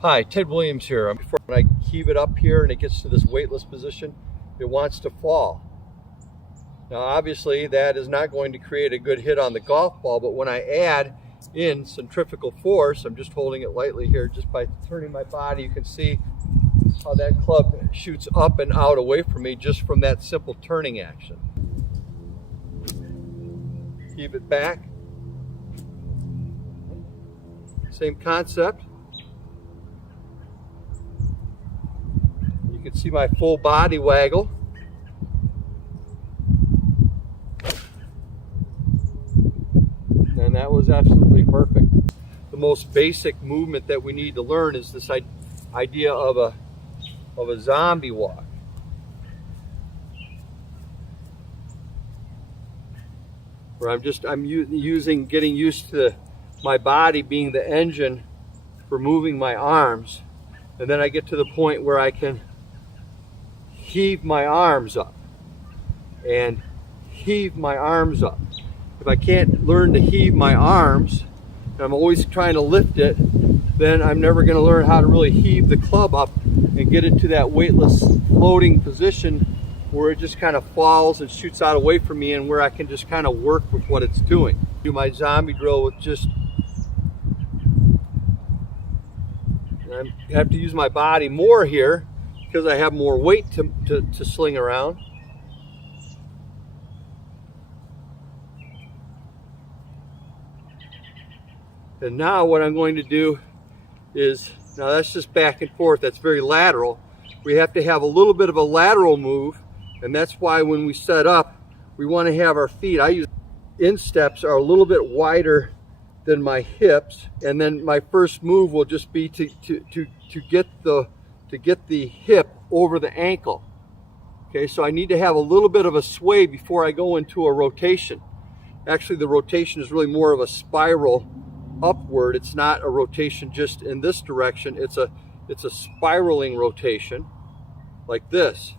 Hi, Ted Williams here. Before I heave it up here and it gets to this weightless position, it wants to fall. Now obviously that is not going to create a good hit on the golf ball, but when I add in centrifugal force, I'm just holding it lightly here, just by turning my body, you can see how that club shoots up and out away from me just from that simple turning action. Heave it back. Same concept. You can see my full body waggle. And that was absolutely perfect. The most basic movement that we need to learn is this idea of a zombie walk. Where I'm getting used to my body being the engine for moving my arms, and then I get to the point where I can heave my arms up and heave my arms up. If I can't learn to heave my arms, and I'm always trying to lift it, then I'm never going to learn how to really heave the club up and get it to that weightless floating position where it just kind of falls and shoots out away from me, and where I can just kind of work with what it's doing. Do my zombie drill with just, I have to use my body more here because I have more weight to sling around. And now what I'm going to do is, now that's just back and forth, that's very lateral. We have to have a little bit of a lateral move, and that's why when we set up, we want to have our feet, I use insteps are a little bit wider than my hips, and then my first move will just be to get the hip over the ankle. Okay, so I need to have a little bit of a sway before I go into a rotation. Actually, the rotation is really more of a spiral upward. It's not a rotation just in this direction. It's a spiraling rotation like this.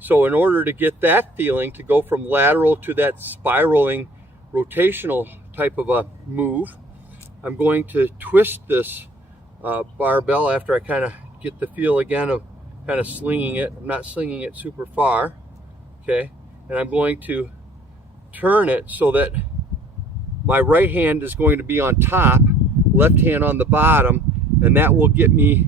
So in order to get that feeling, to go from lateral to that spiraling rotational type of a move, I'm going to twist this barbell after I kind of get the feel again of kind of slinging it. I'm not slinging it super far, okay? And I'm going to turn it so that my right hand is going to be on top, left hand on the bottom, and that will get me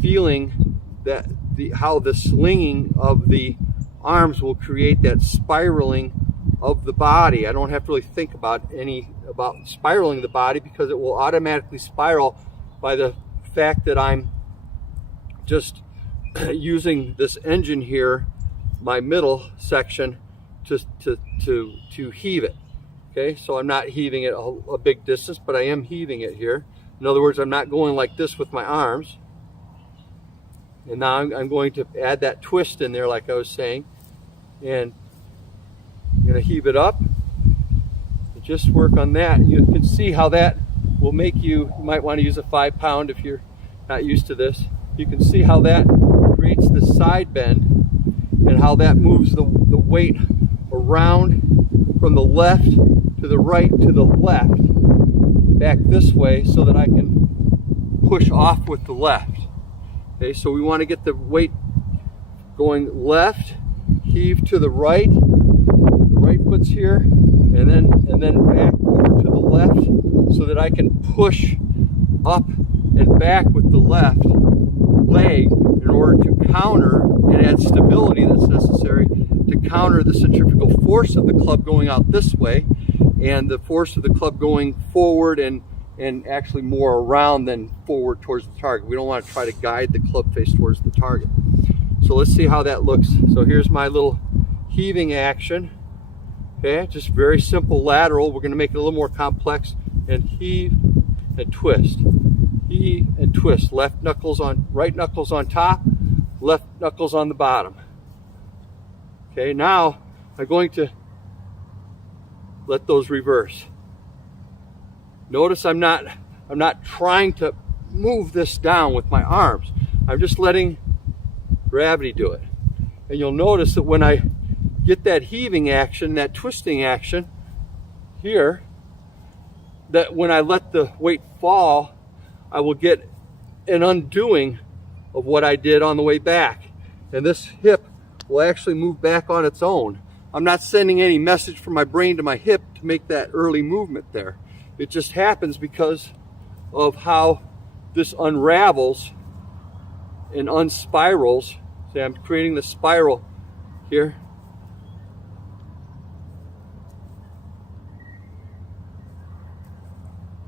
feeling that how the slinging of the arms will create that spiraling of the body. I don't have to really think about spiraling the body, because it will automatically spiral by the fact that I'm just using this engine here, my middle section, to heave it. Okay, so I'm not heaving it a big distance, but I am heaving it here. In other words, I'm not going like this with my arms. And now I'm going to add that twist in there, like I was saying, and I'm going to heave it up. And just work on that. You can see how that will make you might want to use a 5-pound if you're not used to this. You can see how that creates the side bend, and how that moves the weight around from the left to the right to the left, back this way, so that I can push off with the left. Okay, so we want to get the weight going left, heave to the right foot's here, and then back over to the left, so that I can push up and back with the left leg in order to counter and add stability that's necessary to counter the centrifugal force of the club going out this way, and the force of the club going forward and actually more around than forward towards the target. We don't want to try to guide the club face towards the target. So let's see how that looks. So here's my little heaving action. Okay, just very simple lateral. We're going to make it a little more complex, and heave and twist. Heave and twist. Right knuckles on top, left knuckles on the bottom. Okay, now I'm going to let those reverse. Notice I'm not trying to move this down with my arms. I'm just letting gravity do it. And you'll notice that when I get that heaving action, that twisting action here, that when I let the weight fall, I will get an undoing of what I did on the way back. And this hip will actually move back on its own. I'm not sending any message from my brain to my hip to make that early movement there. It just happens because of how this unravels and unspirals. See, I'm creating the spiral here.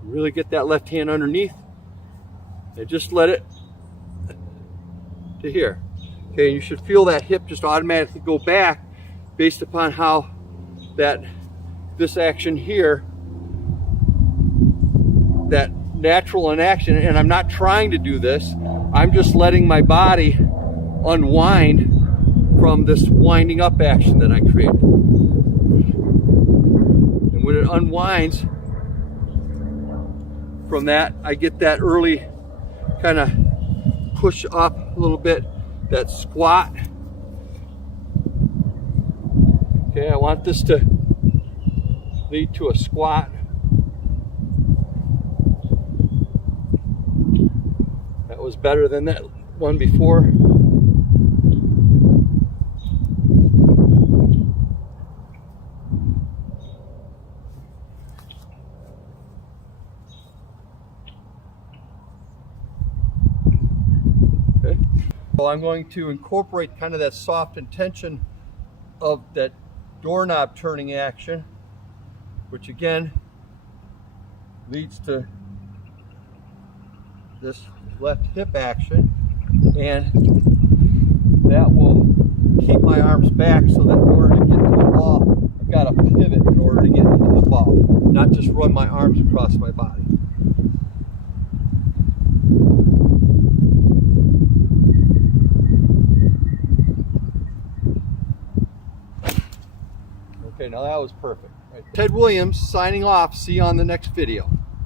Really get that left hand underneath and just let it to here. Okay, you should feel that hip just automatically go back based upon how this action here, that natural in action, and I'm not trying to do this, I'm just letting my body unwind from this winding up action that I created. And when it unwinds from that, I get that early kind of push up a little bit, that squat. Okay, I want this to lead to a squat. That was better than that one before. Okay. So I'm going to incorporate kind of that soft intention of that doorknob turning action, which again leads to this left hip action, and that will keep my arms back so that in order to get to the ball, I've got to pivot in order to get into the ball, not just run my arms across my body. Okay, now that was perfect. Right. Ted Williams signing off. See you on the next video.